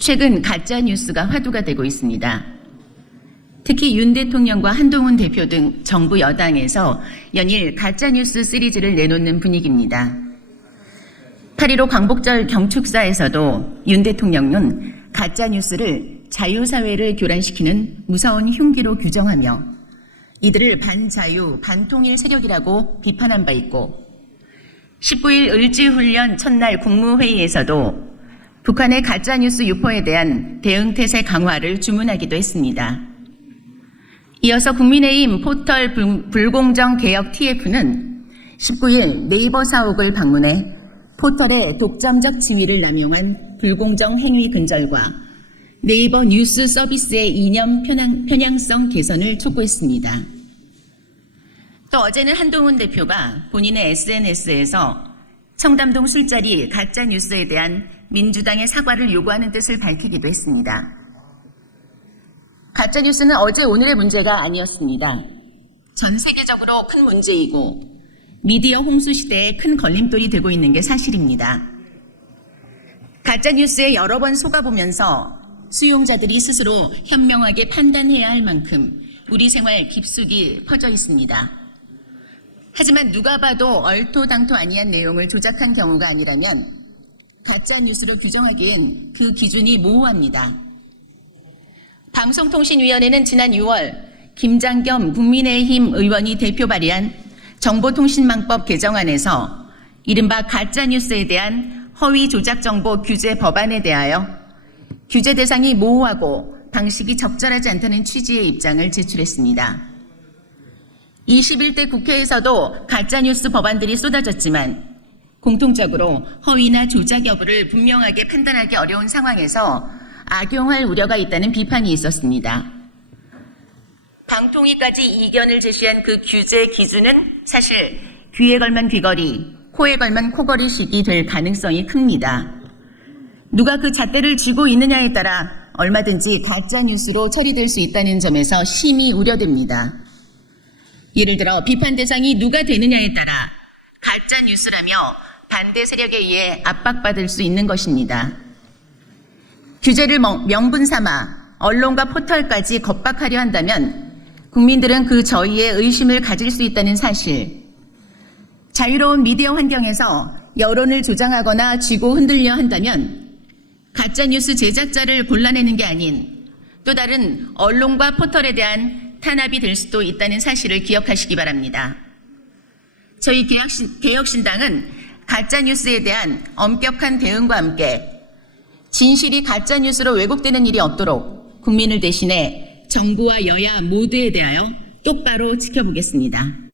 최근 가짜 뉴스가 화두가 되고 있습니다. 특히 윤 대통령과 한동훈 대표 등 정부 여당에서 연일 가짜 뉴스 시리즈를 내놓는 분위기입니다. 8.15 광복절 경축사에서도 윤 대통령은 가짜 뉴스를 자유사회를 교란시키는 무서운 흉기로 규정하며 이들을 반자유, 반통일 세력이라고 비판한 바 있고 19일 을지훈련 첫날 국무회의에서도 북한의 가짜뉴스 유포에 대한 대응태세 강화를 주문하기도 했습니다. 이어서 국민의힘 포털 불공정 개혁 TF는 19일 네이버 사옥을 방문해 포털의 독점적 지위를 남용한 불공정 행위 근절과 네이버 뉴스 서비스의 이념 편향성 개선을 촉구했습니다. 또 어제는 한동훈 대표가 본인의 SNS에서 청담동 술자리 가짜 뉴스에 대한 민주당의 사과를 요구하는 뜻을 밝히기도 했습니다. 가짜 뉴스는 어제 오늘의 문제가 아니었습니다. 전 세계적으로 큰 문제이고 미디어 홍수 시대에 큰 걸림돌이 되고 있는 게 사실입니다. 가짜 뉴스에 여러 번 속아보면서 수용자들이 스스로 현명하게 판단해야 할 만큼 우리 생활 깊숙이 퍼져 있습니다. 하지만 누가 봐도 얼토당토 아니한 내용을 조작한 경우가 아니라면 가짜 뉴스로 규정하기엔 그 기준이 모호합니다. 방송통신위원회는 지난 6월 김장겸 국민의힘 의원이 대표 발의한 정보통신망법 개정안에서 이른바 가짜뉴스에 대한 허위 조작 정보 규제 법안에 대하여 규제 대상이 모호하고 방식이 적절하지 않다는 취지의 입장을 제출했습니다. 21대 국회에서도 가짜뉴스 법안들이 쏟아졌지만 공통적으로 허위나 조작 여부를 분명하게 판단하기 어려운 상황에서 악용할 우려가 있다는 비판이 있었습니다. 방통위까지 이견을 제시한 그 규제 기준은 사실 귀에 걸면 귀걸이, 코에 걸면 코걸이식이 될 가능성이 큽니다. 누가 그 잣대를 쥐고 있느냐에 따라 얼마든지 가짜뉴스로 처리될 수 있다는 점에서 심히 우려됩니다. 예를 들어 비판 대상이 누가 되느냐에 따라 가짜뉴스라며 반대 세력에 의해 압박받을 수 있는 것입니다. 규제를 명분 삼아 언론과 포털까지 겁박하려 한다면 국민들은 그 저희에 의심을 가질 수 있다는 사실, 자유로운 미디어 환경에서 여론을 조장하거나 쥐고 흔들려 한다면 가짜뉴스 제작자를 골라내는 게 아닌 또 다른 언론과 포털에 대한 탄압이 될 수도 있다는 사실을 기억하시기 바랍니다. 저희 개혁신당은 가짜뉴스에 대한 엄격한 대응과 함께 진실이 가짜뉴스로 왜곡되는 일이 없도록 국민을 대신해 정부와 여야 모두에 대하여 똑바로 지켜보겠습니다.